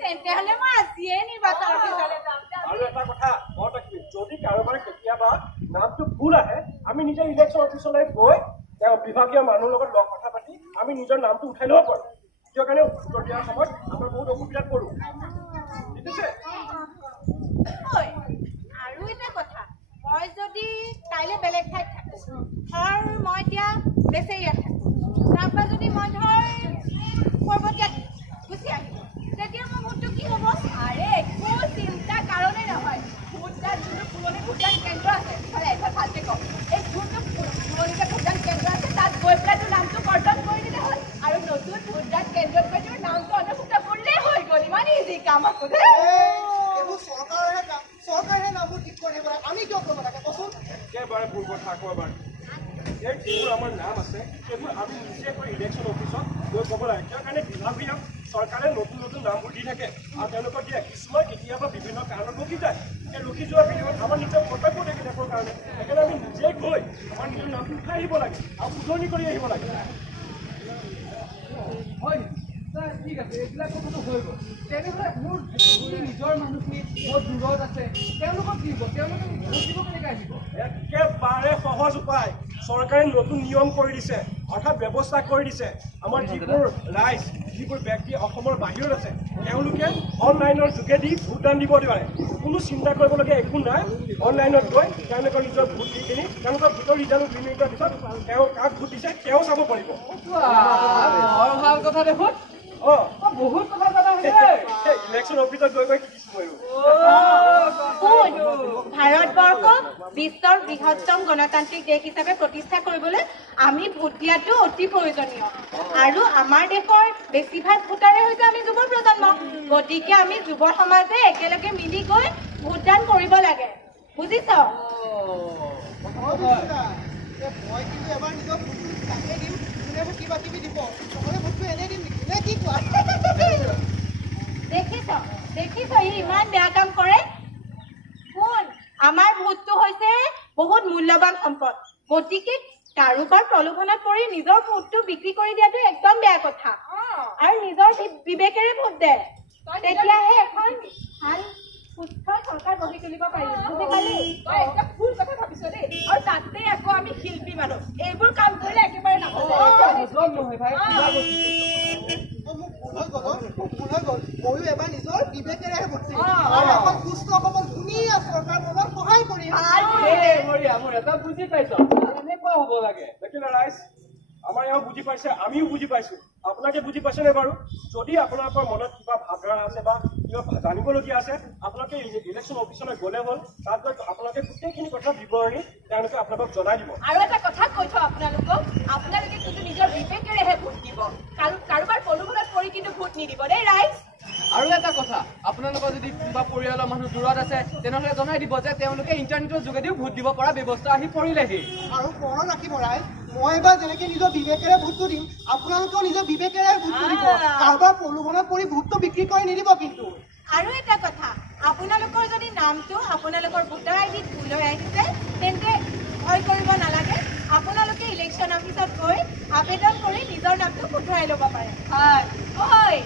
তেন্তে হলে মই আজিয়ে নিৰ্বাচন অফিচলৈ যাম। আৰু এটা কথা মনত ৰাখিবি, যদি কাৰোবাৰ কেতিয়াবা নামটো ভুল আহে আমি নিজে ইলেকশ্যন অফিচলৈ গৈ বিভাগীয় মানুহৰ লগত লগ কথা পাতি আমি নিজৰ নামটো উঠাই ল'ব পাৰোঁ কিয় কাৰণে উত্তৰ দিয়াৰ সময়ত আমাৰ বহুত অসুবিধাত পৰোঁ ঠিক আছে আৰু এটা কথা মই যদি কাইলৈ বেলেগ ঠাইত থাকোঁ ধৰ মই এতিয়া বেচেৰিয়াত থাকোঁ তাৰপৰা যদি মই ধৰ পৰ্বতীয়াত গুচি আহিলোঁ তেতিয়া মোৰ ভোটটো কি হ'ব আৰে একো চিন্তা কাৰণেই নহয় ভোটদান যোনটো পুৰণি ভোটদান কেন্দ্ৰ আছে ভালকে কওঁ এই যোনটো পুৰণিকৈ ভোটদান কেন্দ্ৰ আছে তাত গৈ পেলাই তোৰ নামটো কৰ্তন কৰি দিলে হ'ল আৰু নতুন ভোটদান কেন্দ্ৰত গৈ তোৰ নামটো অন্তৰ্ভুক্ত কৰিলেই হৈ গ'ল ইমান ইজি কাম আকৌ এইবোৰ চৰকাৰে নামবোৰ ঠিক কৰি দিব আমি কিয় কৰিব লাগে কচোন একেবাৰে ভুল কথা কোৱা বাৰু এই যিবোৰ আমাৰ নাম আছে সেইবোৰ আমি নিজে গৈ ইলেকশ্যন অফিচত গৈ ক'ব লাগে কিয় কাৰণে বিভাগীয় চৰকাৰে নতুন নতুন নামবোৰ দি থাকে আৰু তেওঁলোকক দিয়ে কিছুমান কেতিয়াবা বিভিন্ন কাৰণত ৰখি যায় সেই ৰখি যোৱাৰ বিনিময়ত আমাৰ নিজৰ কৰ্তব্য থাকে তেওঁলোকৰ কাৰণে সেইকাৰণে আমি নিজে গৈ আমাৰ নিজৰ নামটো উঠাই আহিব লাগে আৰু শুধৰণি কৰি আহিব লাগে হয় ঠিক আছে এইবিলাক কথাটো হৈ গ'ল তেনেহ'লে মোৰ নিজৰ মানুহখিনি বহুত দূৰত আছে তেওঁলোকক কি হ'ব তেওঁলোকে ভোট দিব কেনেকৈ আহিব একেবাৰে সহজ উপায় চৰকাৰে নতুন নিয়ম কৰি দিছে অৰ্থাৎ ব্যৱস্থা কৰি দিছে আমাৰ যিবোৰ ৰাইজ যিবোৰ ব্যক্তি অসমৰ বাহিৰত আছে তেওঁলোকে অনলাইনৰ যোগেদি ভোটদান দিব পাৰে কোনো চিন্তা কৰিবলগীয়া একো নাই অনলাইনত গৈ তেওঁলোকৰ নিজৰ ভোট দি কিনি তেওঁলোকৰ ভোটৰ ৰিজাল্ট 2 মিনিটৰ পিছত তেওঁ কাক ভোট দিছে তেওঁ চাব পাৰিব ভাল কথা দেখোন বহুত কথা জানা ইলেকশ্যন অফিচত গৈ গৈ শিকিছোঁ ভাৰতবৰ্ষ বিশ্বৰ বৃহত্তম গণতান্ত্ৰিক দেশ হিচাপে প্ৰতিষ্ঠা কৰিবলৈ আমি ভোট দিয়াটো অতি প্ৰয়োজনীয় আৰু আমাৰ দেশৰ বেছিভাগ ভোটাৰে হৈছে আমি যুৱ প্ৰজন্ম গতিকে আমি যুৱ সমাজে একেলগে মিলি গৈ ভোটদান কৰিব লাগে বুজিছ মই কিন্তু এবাৰ নিজৰ ভোটটো তাকে দিম কোনে মোক কিবা কিবি দিব নহ'লে ভোটটো এনেই দিম নে কি কোৱা দেখিছ ই ইমান বেয়া কাম কৰে শুন আমাৰ ভোটটো হৈছে বহুত মূল্যৱান সম্পদ গতিকে কাৰোবাৰ প্ৰলোভনত পৰি নিজৰ ভোটটো বিক্ৰী কৰি দিয়াটো একদম বেয়া কথা আৰু নিজৰ বিবেকেৰে ভোট দে তেতিয়াহে এখন ভাল সুস্থ চৰকাৰ গঢ়ি তুলিব পাৰিম বুজি পালি তই একটা ভুল কথা ভাবিছ দেই আৰু তাতে আকৌ আমি শিল্পী মানুহ এইবোৰ কাম কৰিলে একেবাৰে নহয় ভাই ময়ো এবাৰ নিজৰ বিবেকেৰেহে ভোট দিম আৰু এখন সুস্থ অসমত ধুনীয়া চৰকাৰ বনোৱাত সহায় কৰিম মোৰ এটা বুজি পাইছ এনেকুৱা হ'ব লাগে দেখিলে ৰাইজ আমাৰ এওঁ বুজি পাইছে আমিও বুজি পাইছোঁ আপোনালোকে বুজি পাইছেনে বাৰু যদি আপোনালোকৰ মনত কিবা ভাৱধাৰা আছে বা কিবা জানিবলগীয়া আছে আপোনালোকে ইলেকশ্যন অফিচলৈ গ'লে হ'ল তাত গৈ আপোনালোকে গোটেইখিনি কথা বিৱৰণী তেওঁলোকে আপোনালোকক জনাই দিব আৰু এটা কথা কৈ থওঁ আপোনালোকে কিন্তু নিজৰ বিবেকেৰেহে ভোট দিব কাৰোবাৰ প্ৰলোভনত পৰি কিন্তু ভোট নিদিব দেই ৰাইজ আৰু এটা কথা আপোনালোকৰ যদি কোনোবা পৰিয়ালৰ মানুহ দূৰত আছে তেনেহ'লে জনাই দিব যে তেওঁলোকে ইণ্টাৰনেটৰ যোগেদিও ভোট দিব পৰা ব্যৱস্থা আহি পৰিলেহি আৰু মনত ৰাখিব ৰাইজ মই এবাৰ যেনেকৈ নিজৰ বিবেকেৰে ভোটটো দিম আপোনালোকেও নিজৰ বিবেকেৰে ভোটটো দিব কাৰোবাৰ প্ৰলোভনত পৰি ভোটটো বিক্ৰী কৰি নিদিব কিন্তু আৰু এটা কথা আপোনালোকৰ যদি নামটো আপোনালোকৰ ভোটাৰ আইডিত ভুল হৈ আহিছে তেন্তে ভয় কৰিব নালাগে আপোনালোকে ইলেকশ্যন অফিচত গৈ আবেদন কৰি নিজৰ নামটো শুধৰাই ল'ব পাৰে হয়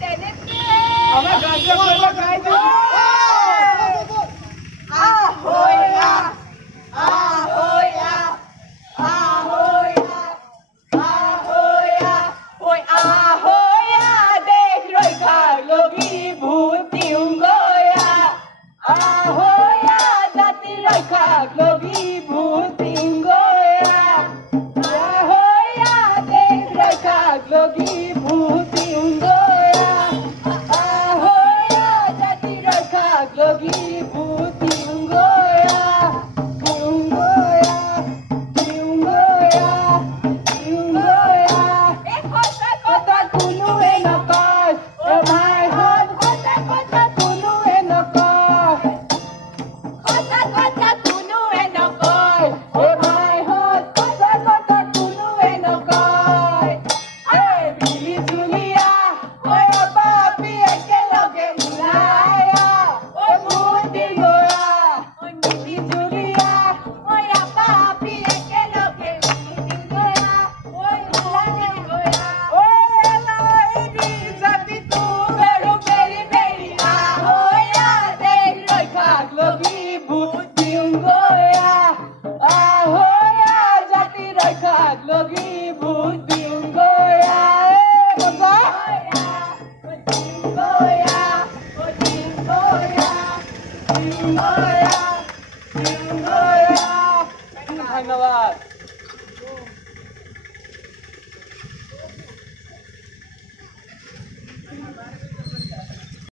তেনেকৈ ধন্যবাদ।